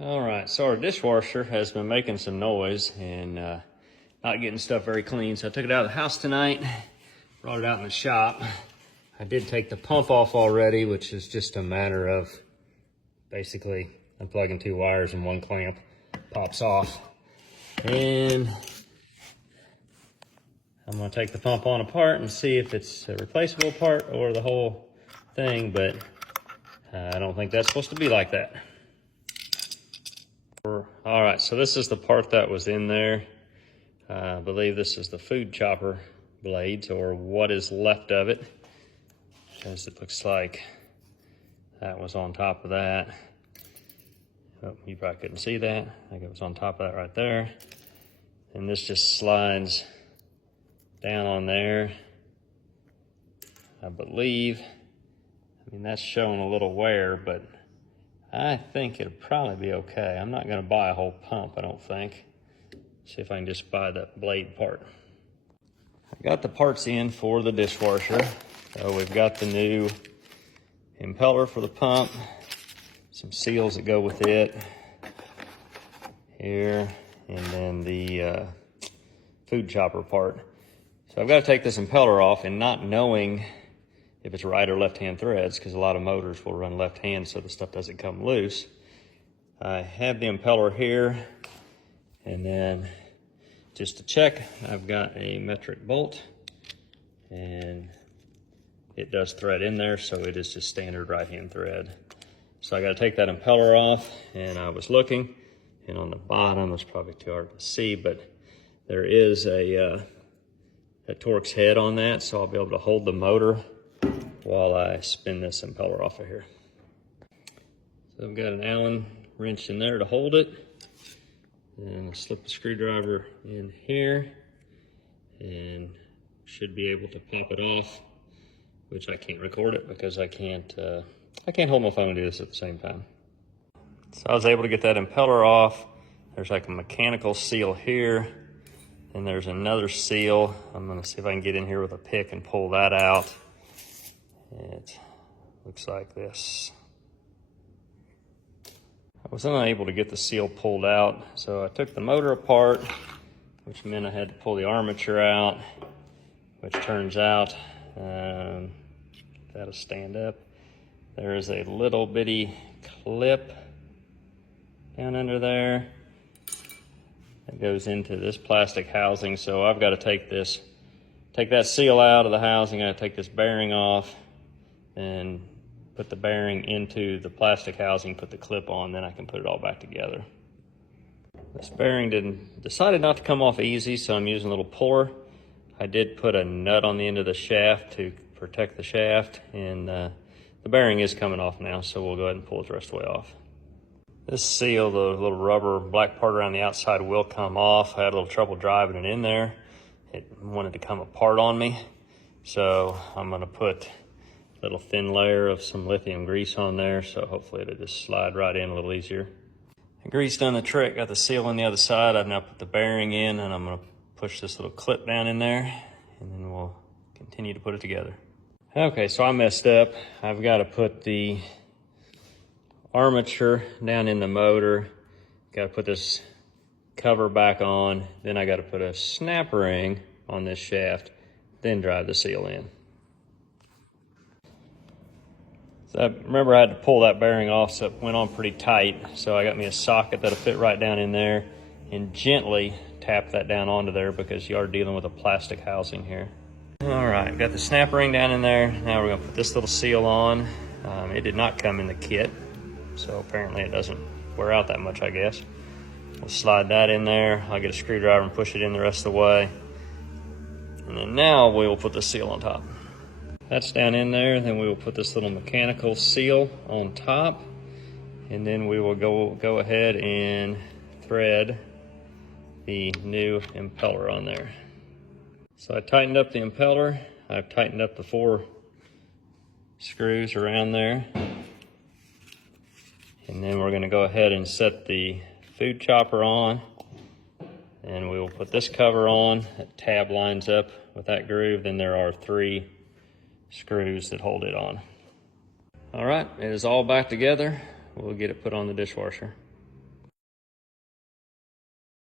All right, so our dishwasher has been making some noise and not getting stuff very clean. So I took it out of the house tonight, brought it out in the shop. I did take the pump off already, which is just a matter of basically unplugging two wires and one clamp pops off. And I'm gonna take the pump on apart and see if it's a replaceable part or the whole thing, but I don't think that's supposed to be like that. All right, so this is the part that was in there. I believe this is the food chopper blades, or what is left of it, as it looks like that was on top of that. Oh, you probably couldn't see that. I think it was on top of that right there. And this just slides down on there, I believe. I mean, that's showing a little wear, but I think it'll probably be okay. I'm not gonna buy a whole pump, I don't think. See if I can just buy the blade part. I got the parts in for the dishwasher. So we've got the new impeller for the pump, some seals that go with it here, and then the food chopper part. So I've got to take this impeller off, and not knowing if it's right or left-hand threads, because a lot of motors will run left-hand so the stuff doesn't come loose. I have the impeller here, and then just to check, I've got a metric bolt, and it does thread in there, so it is just standard right-hand thread. So I got to take that impeller off, and I was looking, and on the bottom, it's probably too hard to see, but there is a Torx head on that, so I'll be able to hold the motor while I spin this impeller off of here. So I've got an Allen wrench in there to hold it, and I'll slip the screwdriver in here, and should be able to pop it off, which I can't record it because I can't hold my phone and do this at the same time. So I was able to get that impeller off. There's like a mechanical seal here, and there's another seal. I'm gonna see if I can get in here with a pick and pull that out. It looks like this. I was unable to get the seal pulled out, so I took the motor apart, which meant I had to pull the armature out, which turns out, that'll stand up. There is a little bitty clip down under there that goes into this plastic housing. So I've got to take that seal out of the housing. I got to take this bearing off and put the bearing into the plastic housing, put the clip on, then I can put it all back together. This bearing decided not to come off easy, so I'm using a little puller. I did put a nut on the end of the shaft to protect the shaft, and the bearing is coming off now, so we'll go ahead and pull it the rest of the way off. This seal, the little rubber black part around the outside, will come off. I had a little trouble driving it in there. It wanted to come apart on me, so I'm gonna put little thin layer of some lithium grease on there, so hopefully it'll just slide right in a little easier. The grease done the trick, got the seal on the other side. I've now put the bearing in, and I'm gonna push this little clip down in there, and then we'll continue to put it together. Okay, so I messed up. I've got to put the armature down in the motor, got to put this cover back on, then I got to put a snap ring on this shaft, then drive the seal in. So remember, I had to pull that bearing off, so it went on pretty tight. So I got me a socket that'll fit right down in there, and gently tap that down onto there because you are dealing with a plastic housing here. All right, got the snap ring down in there. Now we're gonna put this little seal on. It did not come in the kit, so apparently it doesn't wear out that much, I guess. We'll slide that in there. I'll get a screwdriver and push it in the rest of the way. And then now we will put the seal on top. That's down in there. Then we will put this little mechanical seal on top, and then we will go ahead and thread the new impeller on there. So I tightened up the impeller. I've tightened up the 4 screws around there. And then we're gonna go ahead and set the food chopper on, and we will put this cover on. That tab lines up with that groove. Then there are 3 screws that hold it on. All right, it is all back together. We'll get it put on the dishwasher.